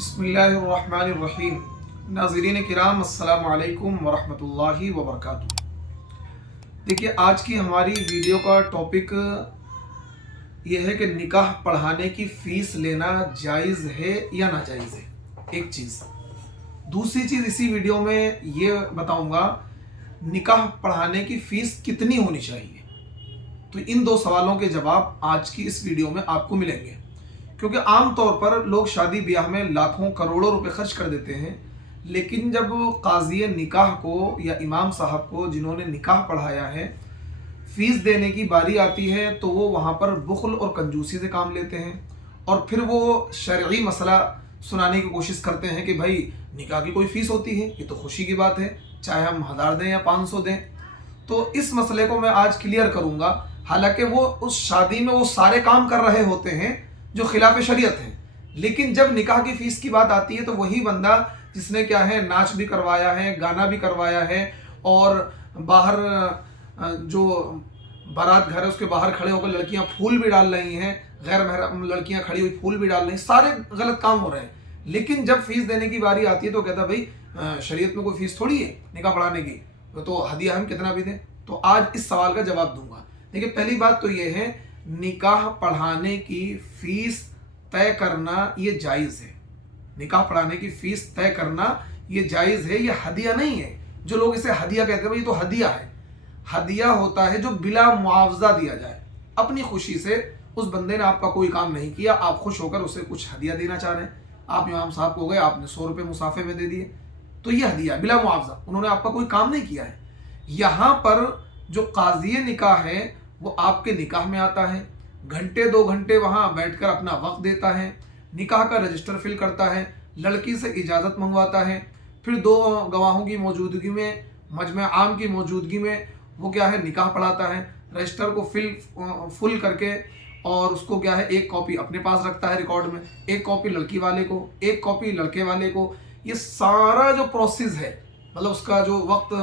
बिस्मिल्लाहिर्रहमानिर्रहीम। नाज़रीन किराम, अस्सलामु अलैकुम वरहमतुल्लाहि वबरकातुहू। देखिए, आज की हमारी वीडियो का टॉपिक ये है कि निकाह पढ़ाने की फ़ीस लेना जायज़ है या नाजायज़ है, एक चीज़। दूसरी चीज़ इसी वीडियो में ये बताऊंगा, निकाह पढ़ाने की फ़ीस कितनी होनी चाहिए। तो इन दो सवालों के जवाब आज की इस वीडियो में आपको मिलेंगे, क्योंकि आम तौर पर लोग शादी ब्याह में लाखों करोड़ों रुपए खर्च कर देते हैं, लेकिन जब काज़ी निकाह को या इमाम साहब को जिन्होंने निकाह पढ़ाया है फ़ीस देने की बारी आती है, तो वो वहाँ पर बुख़्ल और कंजूसी से काम लेते हैं और फिर वो शरई मसला सुनाने की कोशिश करते हैं कि भाई निकाह की कोई फ़ीस होती है, ये तो खुशी की बात है, चाहे हम 1000 दें या 500 दें। तो इस मसले को मैं आज क्लियर करूँगा। हालांकि वो उस शादी में वो सारे काम कर रहे होते हैं जो खिलाफ शरीयत है, लेकिन जब निकाह की फ़ीस की बात आती है तो वही बंदा जिसने क्या है, नाच भी करवाया है, गाना भी करवाया है और बाहर जो बारात घर है उसके बाहर खड़े होकर लड़कियां फूल भी डाल रही हैं, गैर महरम लड़कियां खड़ी हुई फूल भी डाल रही हैं, सारे गलत काम हो रहे हैं। लेकिन जब फ़ीस देने की बारी आती है तो कहता है भाई शरीयत में कोई फ़ीस थोड़ी है निकाह पढ़ाने की, तो हदिया हम कितना भी दें। तो आज इस सवाल का जवाब दूंगा। देखिए, पहली बात तो ये है, निकाह पढ़ाने की फ़ीस तय करना ये जायज़ है। निकाह पढ़ाने की फ़ीस तय करना ये जायज़ है, ये हदिया नहीं है। जो लोग इसे हदिया कहते हैं, भाई ये तो हदिया है। हदिया होता है जो बिला मुआवजा दिया जाए, अपनी खुशी से। उस बंदे ने आपका कोई काम नहीं किया, आप खुश होकर उसे कुछ हदिया देना चाह रहे हैं। आप इमाम साहब को गए, आपने 100 रुपये मुसाफे में दे दिए, तो ये हदिया बिला मुआवजा, उन्होंने आपका कोई काम नहीं किया है। यहाँ पर जो काज़ी निकाह है वो आपके निकाह में आता है, घंटे 2 घंटे वहाँ बैठकर अपना वक्त देता है, निकाह का रजिस्टर फिल करता है, लड़की से इजाज़त मंगवाता है, फिर 2 गवाहों की मौजूदगी में, मजमे आम की मौजूदगी में वो क्या है, निकाह पढ़ाता है। रजिस्टर को फुल करके और उसको क्या है, एक कॉपी अपने पास रखता है रिकॉर्ड में, एक कॉपी लड़की वाले को, एक कॉपी लड़के वाले को। ये सारा जो प्रोसेस है, मतलब उसका जो वक्त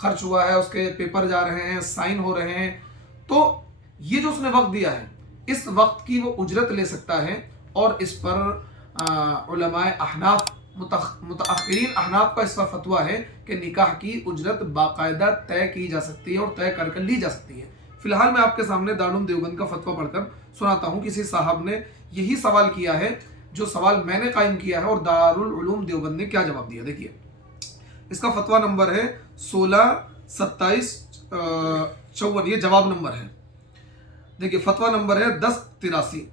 खर्च हुआ है, उसके पेपर जा रहे हैं, साइन हो रहे हैं, तो ये जो उसने वक्त दिया है, इस वक्त की वो उजरत ले सकता है। और इस पर उलमाए अहनाफ, मुतअख्खिरीन अहनाफ का इस पर फतवा है कि निकाह की उजरत बाकायदा तय की जा सकती है और तय कर ली जा सकती है। फिलहाल मैं आपके सामने दारुल देवबंद का फतवा पढ़कर सुनाता हूँ। किसी साहब ने यही सवाल किया है जो सवाल मैंने कायम किया है, और दारुल उलूम देवबंद ने क्या जवाब दिया। देखिए, इसका फतवा नंबर है 16/27/54, ये जवाब नंबर है। देखिए, फतवा नंबर है 1083।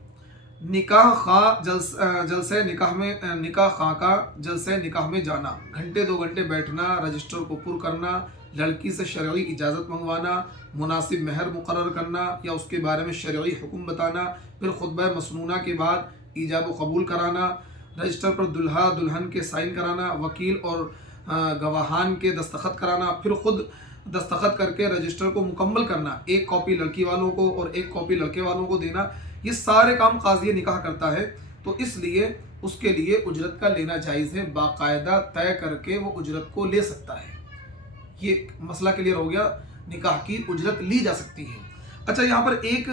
निकाह खा जलसे निकाह में, निकाह खा का जलसे निकाह में जाना, घंटे 2 घंटे बैठना, रजिस्टर को पुर करना, लड़की से शरई इजाज़त मंगवाना, मुनासिब महर मुकर्रर करना या उसके बारे में शरई हुक्म बताना, फिर खुतबा मसनूना के बाद ईजाब व कबूल कराना, रजिस्टर पर दुल्हा दुल्हन के साइन कराना, वकील और गवाहान के दस्तखत कराना, फिर खुद दस्तखत करके रजिस्टर को मुकम्मल करना, एक कॉपी लड़की वालों को और एक कॉपी लड़के वालों को देना। ये सारे काम काज़ी निकाह करता है, तो इसलिए उसके लिए उजरत का लेना जायज़ है। बाकायदा तय करके वो उजरत को ले सकता है। ये मसला क्लियर हो गया, निकाह की उजरत ली जा सकती है। अच्छा, यहाँ पर एक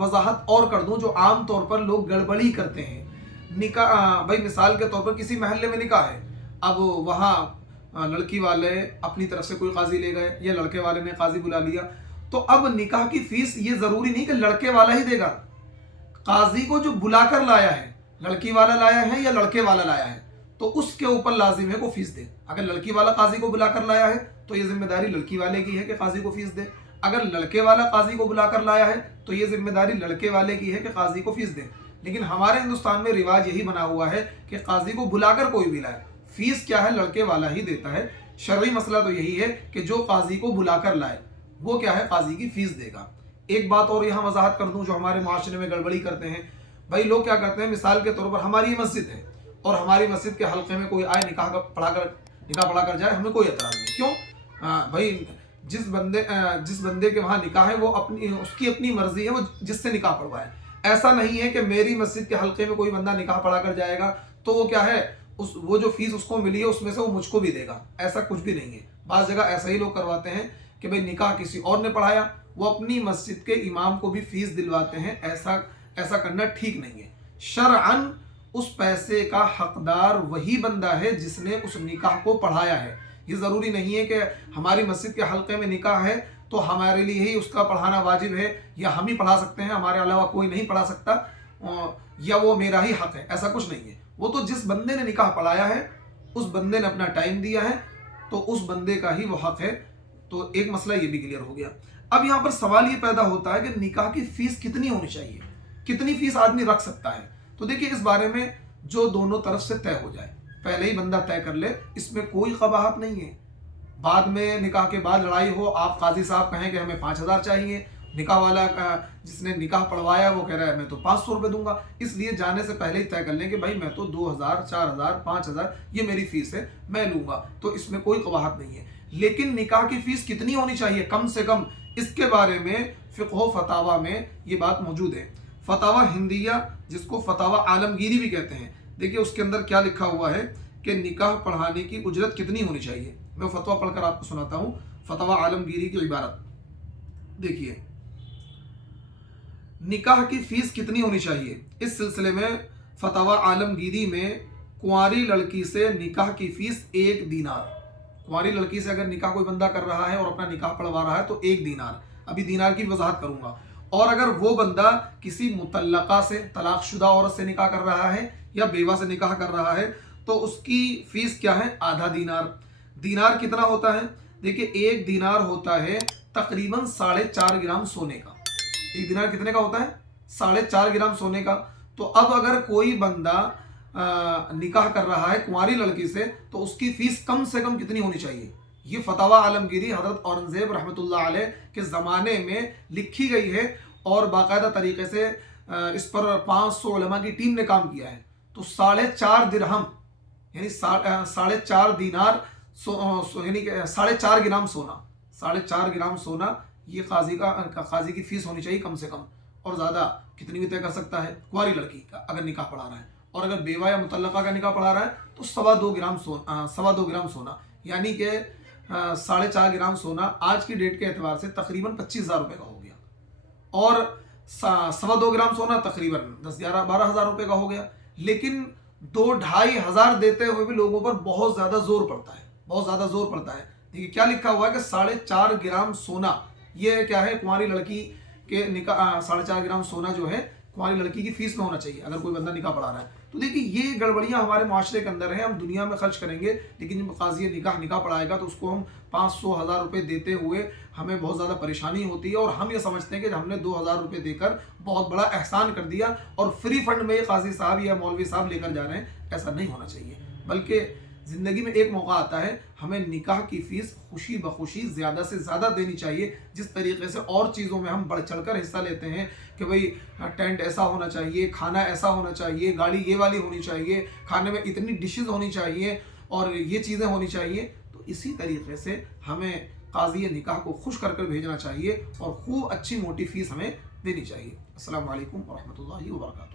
वजाहत और कर दूँ जो आम तौर पर लोग गड़बड़ी करते हैं। निकाह, भाई मिसाल के तौर पर किसी महल्ले में निकाह है, अब वहाँ लड़की वाले अपनी तरफ से कोई काजी ले गए या लड़के वाले ने काजी बुला लिया, तो अब निकाह की फ़ीस ये ज़रूरी नहीं कि लड़के वाला ही देगा। काजी को जो बुलाकर लाया है, लड़की वाला लाया है या लड़के वाला लाया है, तो उसके ऊपर लाजिम है को फ़ीस दे। अगर लड़की वाला काजी को बुलाकर लाया है तो ये जिम्मेदारी लड़की वाले की है कि काजी को फ़ीस दे। अगर लड़के वाला काजी को बुलाकर लाया है तो ये जिम्मेदारी लड़के वाले की है कि काजी को फ़ीस दे। लेकिन हमारे हिंदुस्तान में रिवाज यही बना हुआ है कि काजी को बुलाकर कोई भी लाए, फ़ीस क्या है, लड़के वाला ही देता है। शरई मसला तो यही है कि जो काजी को बुलाकर लाए वो क्या है, काजी की फ़ीस देगा। एक बात और यहाँ वजाहत कर दूँ जो हमारे माशरे में गड़बड़ी करते हैं। भाई लोग क्या करते हैं, मिसाल के तौर पर हमारी मस्जिद है और हमारी मस्जिद के हल्के में कोई आए, निकाह पढ़ा कर जाए, हमें कोई एतराज़ नहीं। क्यों? भाई जिस बंदे के वहाँ निकाह है वो उसकी अपनी मर्जी है, वो जिससे निकाह पढ़वाए। ऐसा नहीं है कि मेरी मस्जिद के हल्के में कोई बंदा निकाह पढ़ा कर जाएगा तो वो क्या है, वो जो फीस उसको मिली है उसमें से वो मुझको भी देगा। ऐसा कुछ भी नहीं है। बाज़ जगह ऐसा ही लोग करवाते हैं कि भाई निकाह किसी और ने पढ़ाया, वो अपनी मस्जिद के इमाम को भी फीस दिलवाते हैं। ऐसा करना ठीक नहीं है। शरअन اس پیسے کا حقدار وہی بندہ ہے جس نے اس نکاح کو پڑھایا ہے۔ یہ ضروری نہیں ہے کہ ہماری مسجد کے حلقے میں نکاح ہے تو ہمارے لیے ہی اس کا پڑھانا واجب ہے، یا ہم ہی پڑھا سکتے ہیں، ہمارے علاوہ کوئی نہیں پڑھا سکتا، یا وہ میرا ہی حق ہے۔ ایسا کچھ نہیں ہے۔ وہ تو جس بندے نے نکاح پڑھایا ہے، اس بندے نے اپنا ٹائم دیا ہے، تو اس بندے کا ہی وہ حق ہے۔ تو ایک مسئلہ یہ بھی کلیئر ہو گیا۔ اب یہاں پر سوال یہ پیدا ہوتا ہے کہ نکاح کی فیس کتنی ہونی چاہیے، کتنی فیس آدمی رکھ سکتا ہے؟ تو دیکھیے اس بارے میں جو دونوں طرف سے طے ہو جائے، پہلے ہی بندہ طے کر لے، اس میں کوئی قباحت نہیں ہے۔ بعد میں نکاح کے بعد لڑائی ہو، آپ قاضی صاحب کہیں کہ ہمیں 5,000 چاہیے، نکاح والا جس نے نکاح پڑھوایا وہ کہہ رہا ہے میں تو 500 روپے دوں گا، اس لیے جانے سے پہلے ہی طے کر لیں کہ بھائی میں تو 2,000 4,000 5,000 یہ میری فیس ہے، میں لوں گا، تو اس میں کوئی قباحت نہیں ہے۔ لیکن نکاح کی فیس کتنی ہونی چاہیے کم سے کم، اس کے بارے میں فقہ و فتاوی میں یہ بات موجود ہے۔ فتاوی ہندیہ جس کو فتاوی عالمگیری بھی کہتے ہیں، دیکھیے اس کے اندر کیا لکھا ہوا ہے کہ نکاح پڑھانے کی اجرت کتنی ہونی چاہیے۔ میں فتویٰ پڑھ کر آپ کو سناتا ہوں، فتاوی عالمگیری کی عبارت دیکھیے، نکاح کی فیس کتنی ہونی چاہیے۔ اس سلسلے میں فتاوی عالمگیری میں کنواری لڑکی سے نکاح کی فیس 1 دینار، کنواری لڑکی سے اگر نکاح کوئی بندہ کر رہا ہے اور اپنا نکاح پڑھوا رہا ہے تو 1 دینار، ابھی دینار کی وضاحت کروں گا۔ اور اگر وہ بندہ کسی مطلقہ سے، طلاق شدہ عورت سے نکاح کر رہا ہے یا بیوہ سے نکاح کر رہا ہے تو اس کی فیس کیا ہے؟ آدھا دینار۔ دینار کتنا ہوتا ہے؟ دیکھیے 1 دینار ہوتا ہے تقریباً 4.5 گرام سونے کا۔ 1 دینار کتنے کا ہوتا ہے؟ 4.5 گرام سونے کا۔ تو اب اگر کوئی بندہ نکاح کر رہا ہے کنواری لڑکی سے تو اس کی فیس کم سے کم کتنی ہونی چاہیے؟ یہ فتاوی عالمگیری حضرت اورنگزیب رحمۃ اللہ علیہ کے زمانے میں لکھی گئی ہے، اور باقاعدہ طریقے سے اس پر 500 علماء کی ٹیم نے کام کیا ہے۔ تو 4.5 درہم یعنی 4.5 دینار یعنی 4.5 گرام سونا، 4.5 گرام سونا یہ قاضی کی فیس ہونی چاہیے کم سے کم، اور زیادہ کتنی بھی طے کر سکتا ہے کنواری لڑکی کا اگر نکاح پڑھا رہا ہے، اور اگر بیوہ یا مطلقہ کا نکاح پڑھا رہا ہے تو 2.25 گرام سونا، یعنی کہ 4.5 گرام سونا آج کی ڈیٹ کے اعتبار سے تقریباً 25,000 روپے کا ہو گیا، اور 2.25 گرام سونا تقریباً 10,000-12,000 روپے کا ہو گیا۔ لیکن 2-2.5 دیتے ہوئے بھی لوگوں پر بہت زیادہ زور پڑتا ہے، بہت زیادہ زور پڑتا ہے۔ دیکھیے کیا لکھا ہوا ہے کہ 4.5 گرام سونا، یہ کیا ہے؟ کنواری لڑکی کے نکاح 4.5 گرام سونا جو ہے کنواری لڑکی کی فیس میں ہونا چاہیے اگر کوئی بندہ نکاح پڑھا رہا ہے۔ تو دیکھیے یہ گڑبڑیاں ہمارے معاشرے کے اندر ہیں، ہم دنیا میں خرچ کریں گے لیکن جب قاضی نکاح پڑھائے گا تو اس کو ہم 500-1,000 روپے دیتے ہوئے ہمیں بہت زیادہ پریشانی ہوتی ہے، اور ہم یہ سمجھتے ہیں کہ ہم نے 2,000 روپے دے کر بہت بڑا احسان کر دیا اور فری فنڈ میں یہ قاضی صاحب یا مولوی صاحب لے کر جا رہے ہیں۔ ایسا نہیں ہونا چاہیے، بلکہ زندگی میں ایک موقع آتا ہے، ہمیں نکاح کی فیس خوشی بخوشی زیادہ سے زیادہ دینی چاہیے، جس طریقے سے اور چیزوں میں ہم بڑھ چڑھ کر حصہ لیتے ہیں کہ بھئی ٹینٹ ایسا ہونا چاہیے، کھانا ایسا ہونا چاہیے، گاڑی یہ والی ہونی چاہیے، کھانے میں اتنی ڈشز ہونی چاہیے اور یہ چیزیں ہونی چاہیے، تو اسی طریقے سے ہمیں قاضی نکاح کو خوش کر کر بھیجنا چاہیے اور خوب اچھی موٹی فیس ہمیں دینی چاہیے۔ السلام علیکم ورحمۃ اللہ وبرکاتہ۔